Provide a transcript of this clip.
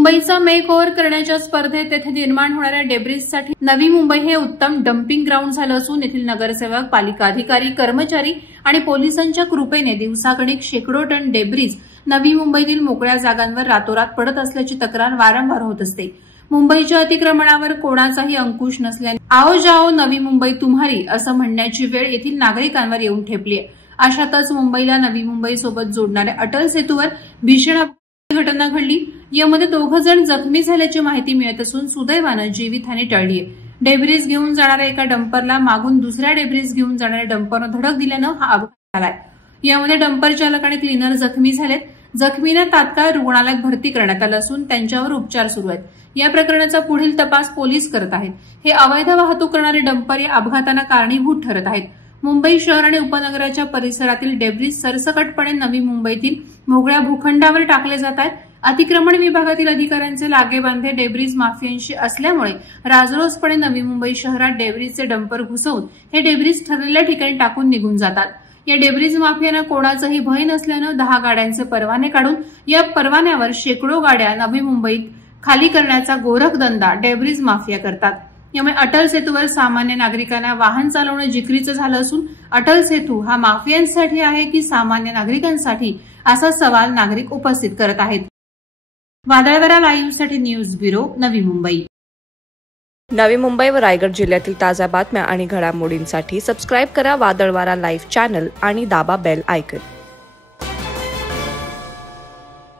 मुंबईचा make over करण्याच्या स्पर्धेत येथे निर्माण होणाऱ्या डेब्रिजसाठी नवी मुंबई हे उत्तम डम्पिंग ग्राउंड झालं असून येथील नगरसेवक, पालिका अधिकारी, कर्मचारी आणि पोलिसांच्या कृपेने दिवसागणिक शेकडो टन डेब्रिज नवी मुंबईतील मोकळ्या जागांवर रातोरात पडत असल्याची तक्रार वारंवार होत असते। मुंबईच्या अतिक्रमणावर कोणाचाही अंकुश नसल्याने आओ जाओ नवी मुंबई तुम्हारी असं म्हणण्याची वेळ येथील नागरिकांवर येऊन ठेपली आहे। अशातच मुंबईला नवी मुंबई सोबत जोडणाऱ्या अटल सेतूवर भीषण घटना घडली। यामध्ये 2 जण जखमी झाल्याची माहिती मिळत असून सुदैवाने जीवितहानी टळली आहे। डेब्रिज घेऊन जाणाऱ्या एका डंपरला मागून दुसऱ्या डेब्रिज घेऊन जाणाऱ्या डंपरनं धडक दिल्यानं हा अपघात झालाय। यामध्ये डंपर चालक आणि क्लीनर जखमी झालेत। जखमींना तात्काळ रुग्णालयात भरती करण्यात आलं असून त्यांच्यावर उपचार सुरू आहेत। या प्रकरणाचा पुढील तपास पोलीस करत आहेत। हे अवैध वाहतूक करणारे डंपर या अपघातांना कारणीभूत ठरत आहेत। मुंबई शहर आणि उपनगराच्या परिसरातील डेब्रिज सरसकटपणे नवी मुंबईतील मोकळ्या भूखंडावर टाकले जात आहेत। अतिक्रमण विभागातील अधिकाऱ्यांचे लागेबांधे डेब्रिज माफियांशी असल्यामुळे राजरोसपणे नवी मुंबई शहरात डेब्रिजचे डंपर घुसवून हे डेब्रिज ठरलेल्या ठिकाणी टाकून निघून जातात। या डेब्रिज माफियांना कोणाचाही भय नसल्यानं 10 गाड्यांचे परवाने काढून या परवान्यावर शेकडो गाड्या नवी मुंबईत खाली करण्याचा गोरखधंदा डेब्रिज माफिया करतात। यामुळे अटल सेतूवर सामान्य नागरिकांना वाहन चालवणं जिकरीचं झालं असून अटल सेतू हा माफियांसाठी आहे की सामान्य नागरिकांसाठी असा सवाल नागरिक उपस्थित करत आहेत। वादळवारा लाईव्हसाठी न्यूज ब्युरो, नवी मुंबई। नवी मुंबई व रायगड जिल्ह्यातील ताज्या बातम्या आणि घडामोडींसाठी सबस्क्राईब करा वादळवारा लाईव्ह चॅनल आणि दाबा बेल आयकॉन।